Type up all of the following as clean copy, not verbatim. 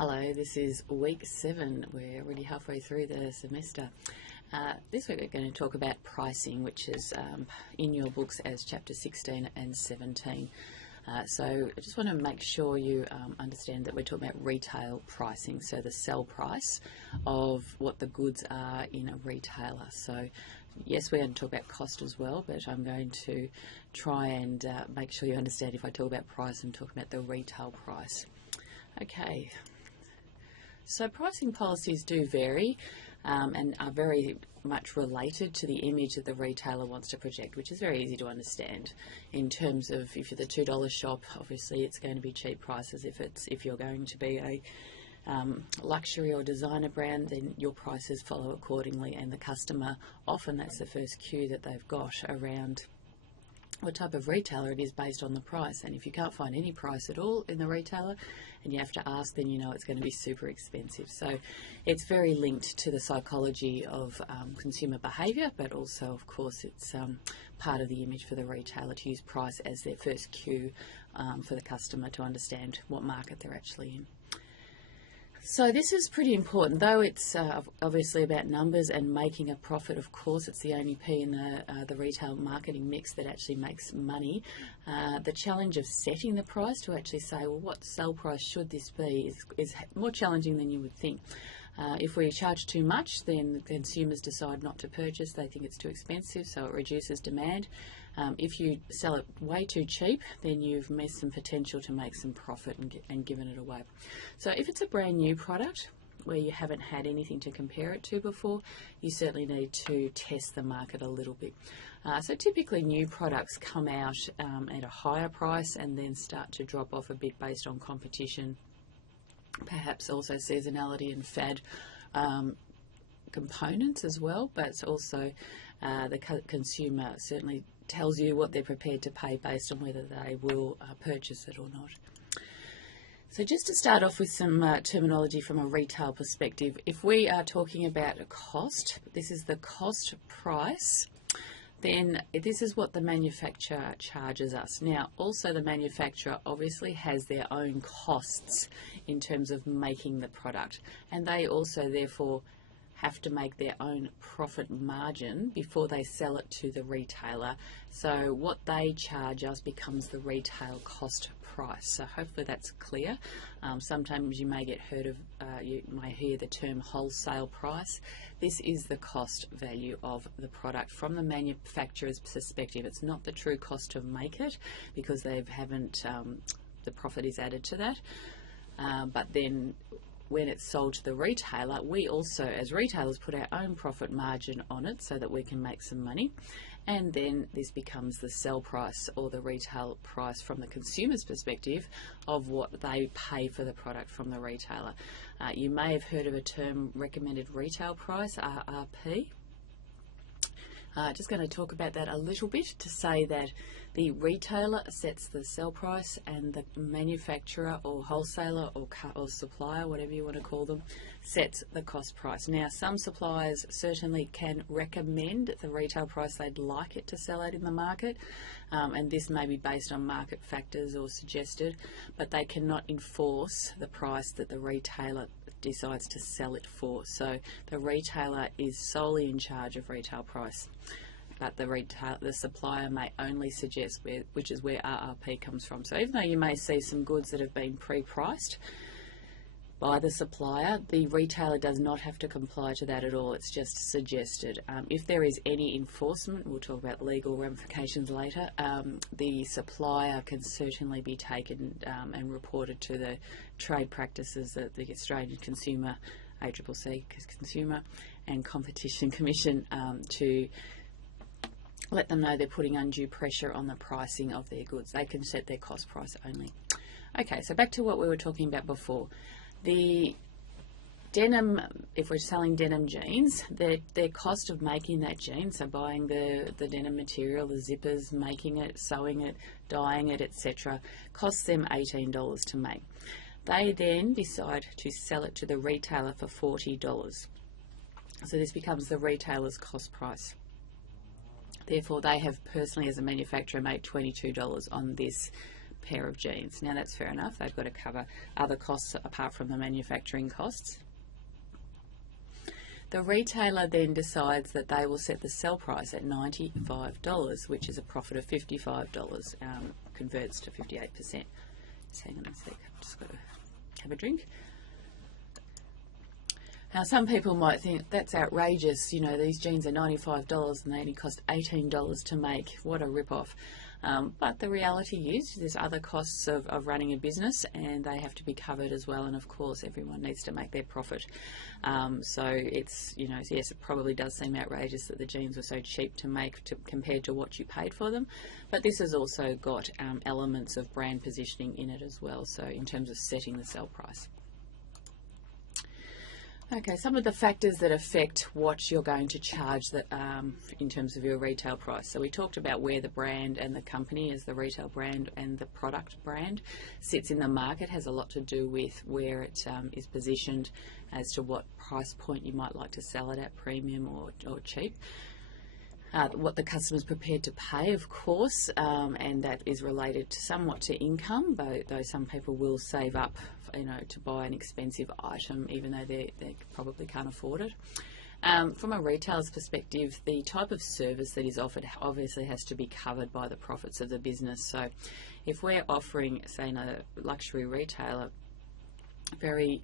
Hello, this is week 7. We're already halfway through the semester. This week we're going to talk about pricing, which is in your books as chapter 16 and 17. So I just want to make sure you understand that we're talking about retail pricing, so the sell price of what the goods are in a retailer. So yes, we're going to talk about cost as well, but I'm going to try and make sure you understand if I talk about price and talk about the retail price. Okay. So pricing policies do vary and are very much related to the image that the retailer wants to project, which is very easy to understand. In terms of if you're the $2 shop, obviously it's going to be cheap prices. If you're going to be a luxury or designer brand, then your prices follow accordingly, and the customer, often that's the first cue that they've got around what type of retailer it is based on the price. And if you can't find any price at all in the retailer and you have to ask, then you know it's going to be super expensive. So it's very linked to the psychology of consumer behaviour, but also of course it's part of the image for the retailer to use price as their first cue for the customer to understand what market they're actually in. So this is pretty important, though it's obviously about numbers and making a profit. Of course, it's the only P in the retail marketing mix that actually makes money. The challenge of setting the price to actually say, well, what sell price should this be is more challenging than you would think. If we charge too much, then consumers decide not to purchase. They think it's too expensive, so it reduces demand. If you sell it way too cheap, then you've missed some potential to make some profit and given it away. So if it's a brand new product where you haven't had anything to compare it to before, you certainly need to test the market a little bit. So typically new products come out at a higher price and then start to drop off a bit based on competition, perhaps also seasonality and fad components as well, but it's also the consumer certainly tells you what they're prepared to pay based on whether they will purchase it or not. So just to start off with some terminology from a retail perspective, if we are talking about a cost, this is the cost price, then this is what the manufacturer charges us. Now, also the manufacturer obviously has their own costs in terms of making the product, and they also therefore have to make their own profit margin before they sell it to the retailer. So what they charge us becomes the retail cost price. So hopefully that's clear. Sometimes you may you may hear the term wholesale price. This is the cost value of the product from the manufacturer's perspective. It's not the true cost to make it because they haven't, the profit is added to that. But then when it's sold to the retailer, we also, as retailers, put our own profit margin on it so that we can make some money. And then this becomes the sell price or the retail price from the consumer's perspective of what they pay for the product from the retailer. You may have heard of a term, recommended retail price, RRP. Just going to talk about that a little bit to say that the retailer sets the sell price and the manufacturer or wholesaler or supplier, whatever you want to call them, sets the cost price. Now, some suppliers certainly can recommend the retail price they'd like it to sell at in the market, and this may be based on market factors or suggested, but they cannot enforce the price that the retailer decides to sell it for. So the retailer is solely in charge of retail price, but the supplier may only suggest which is where RRP comes from. So even though you may see some goods that have been pre-priced by the supplier, the retailer does not have to comply to that at all. It's just suggested. If there is any enforcement, we'll talk about legal ramifications later, the supplier can certainly be taken and reported to the trade practices that the Australian Consumer, ACCC Consumer and Competition Commission, to let them know they're putting undue pressure on the pricing of their goods. They can set their cost price only. Okay, so back to what we were talking about before. The denim, if we're selling denim jeans, their cost of making that jean, so buying the denim material, the zippers, making it, sewing it, dyeing it, etc., costs them $18 to make. They then decide to sell it to the retailer for $40. So this becomes the retailer's cost price. Therefore, they have personally, as a manufacturer, made $22 on this pair of jeans. Now that's fair enough, they've got to cover other costs apart from the manufacturing costs. The retailer then decides that they will set the sell price at $95, which is a profit of $55, converts to 58%. Just hang on a sec, I've just got to have a drink. Now some people might think that's outrageous, you know, these jeans are $95 and they only cost $18 to make, what a rip-off. But the reality is there's other costs of running a business and they have to be covered as well, and of course everyone needs to make their profit. So it's, you know, yes, it probably does seem outrageous that the jeans were so cheap to make compared to what you paid for them, but this has also got elements of brand positioning in it as well, so in terms of setting the sell price. Okay, some of the factors that affect what you're going to charge in terms of your retail price. So we talked about where the brand and the company as the retail brand and the product brand sits in the market has a lot to do with where it is positioned as to what price point you might like to sell it at, premium or cheap. What the customer's prepared to pay, of course, and that is related somewhat to income, though some people will save up, you know, to buy an expensive item, even though they probably can't afford it. From a retailer's perspective, the type of service that is offered obviously has to be covered by the profits of the business. So if we're offering, say, in a luxury retailer, very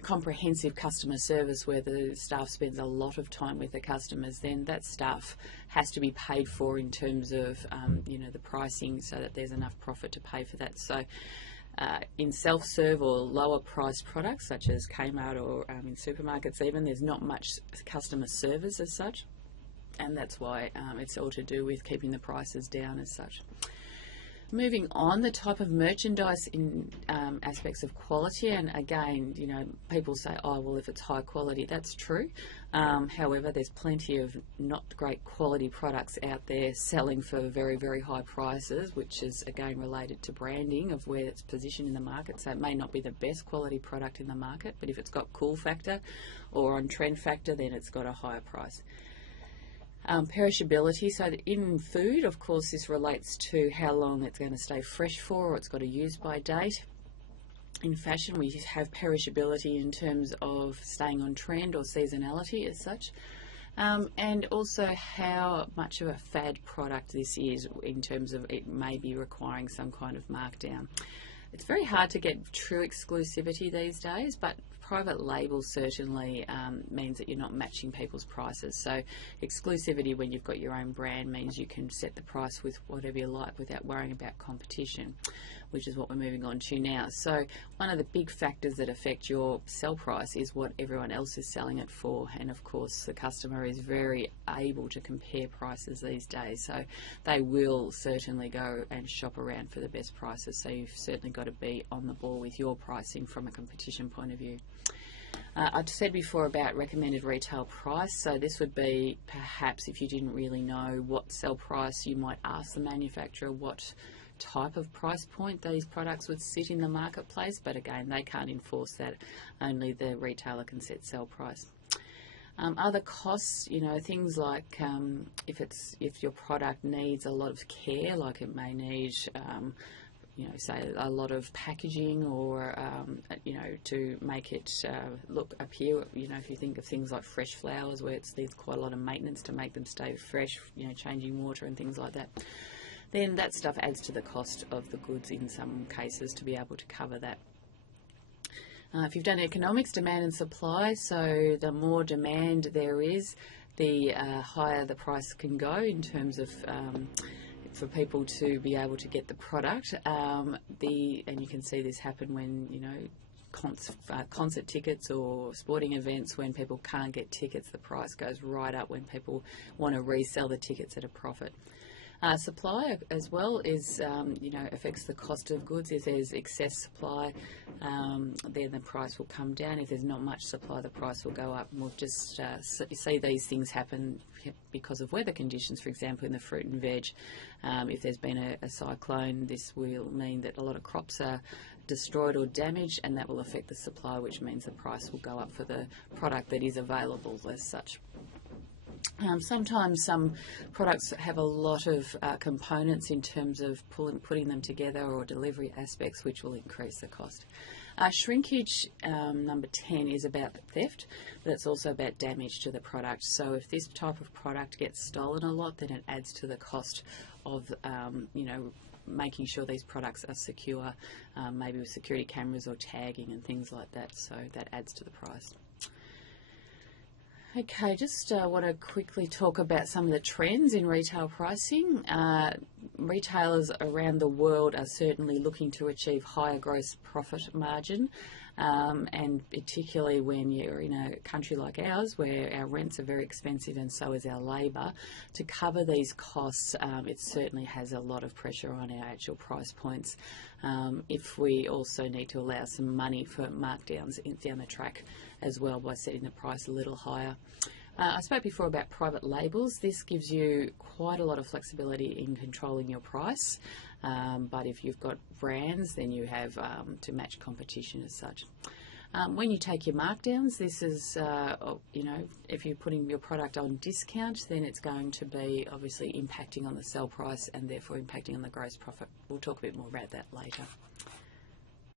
comprehensive customer service where the staff spends a lot of time with the customers, then that staff has to be paid for in terms of you know, the pricing, so that there's enough profit to pay for that. So in self-serve or lower priced products such as Kmart or in supermarkets even, there's not much customer service as such, and that's why it's all to do with keeping the prices down as such. Moving on, the type of merchandise in aspects of quality, and again, you know, people say, oh, well, if it's high quality, that's true. However, there's plenty of not great quality products out there selling for very, very high prices, which is again related to branding of where it's positioned in the market. So it may not be the best quality product in the market, but if it's got cool factor or on trend factor, then it's got a higher price. Perishability, so in food, of course, this relates to how long it's going to stay fresh for, or it's got a use by date. In fashion, we have perishability in terms of staying on trend or seasonality as such, and also how much of a fad product this is in terms of it may be requiring some kind of markdown. It's very hard to get true exclusivity these days, but private label certainly means that you're not matching people's prices. So exclusivity when you've got your own brand means you can set the price with whatever you like without worrying about competition, which is what we're moving on to now. So one of the big factors that affect your sell price is what everyone else is selling it for, and of course the customer is very able to compare prices these days, so they will certainly go and shop around for the best prices. So you've certainly got to be on the ball with your pricing from a competition point of view. I've said before about recommended retail price, so this would be perhaps if you didn't really know what sell price, you might ask the manufacturer what type of price point these products would sit in the marketplace, but again, they can't enforce that, only the retailer can set sell price. Other costs, you know, things like if your product needs a lot of care, like it may need you know, say a lot of packaging, or you know, to make it appear, you know, if you think of things like fresh flowers where there's quite a lot of maintenance to make them stay fresh, you know, changing water and things like that, then that stuff adds to the cost of the goods in some cases to be able to cover that. If you've done economics, demand and supply, so the more demand there is, the higher the price can go in terms of for people to be able to get the product. And you can see this happen when, you know, concert tickets or sporting events, when people can't get tickets, the price goes right up when people want to resell the tickets at a profit. Supply as well is, you know, affects the cost of goods. If there's excess supply, then the price will come down. If there's not much supply, the price will go up. And we'll just see these things happen because of weather conditions. For example, in the fruit and veg, if there's been a cyclone, this will mean that a lot of crops are destroyed or damaged, and that will affect the supply, which means the price will go up for the product that is available as such. Sometimes some products have a lot of components in terms of putting them together, or delivery aspects, which will increase the cost. Shrinkage, number 10, is about theft, but it's also about damage to the product. So if this type of product gets stolen a lot, then it adds to the cost of, making sure these products are secure, maybe with security cameras or tagging and things like that. So that adds to the price. Okay, just want to quickly talk about some of the trends in retail pricing. Retailers around the world are certainly looking to achieve higher gross profit margin, and particularly when you're in a country like ours where our rents are very expensive and so is our labour. To cover these costs, it certainly has a lot of pressure on our actual price points. If we also need to allow some money for markdowns down the track as well by setting the price a little higher. I spoke before about private labels. This gives you quite a lot of flexibility in controlling your price, but if you've got brands, then you have to match competition as such. When you take your markdowns, this is, if you're putting your product on discount, then it's going to be obviously impacting on the sell price and therefore impacting on the gross profit. We'll talk a bit more about that later.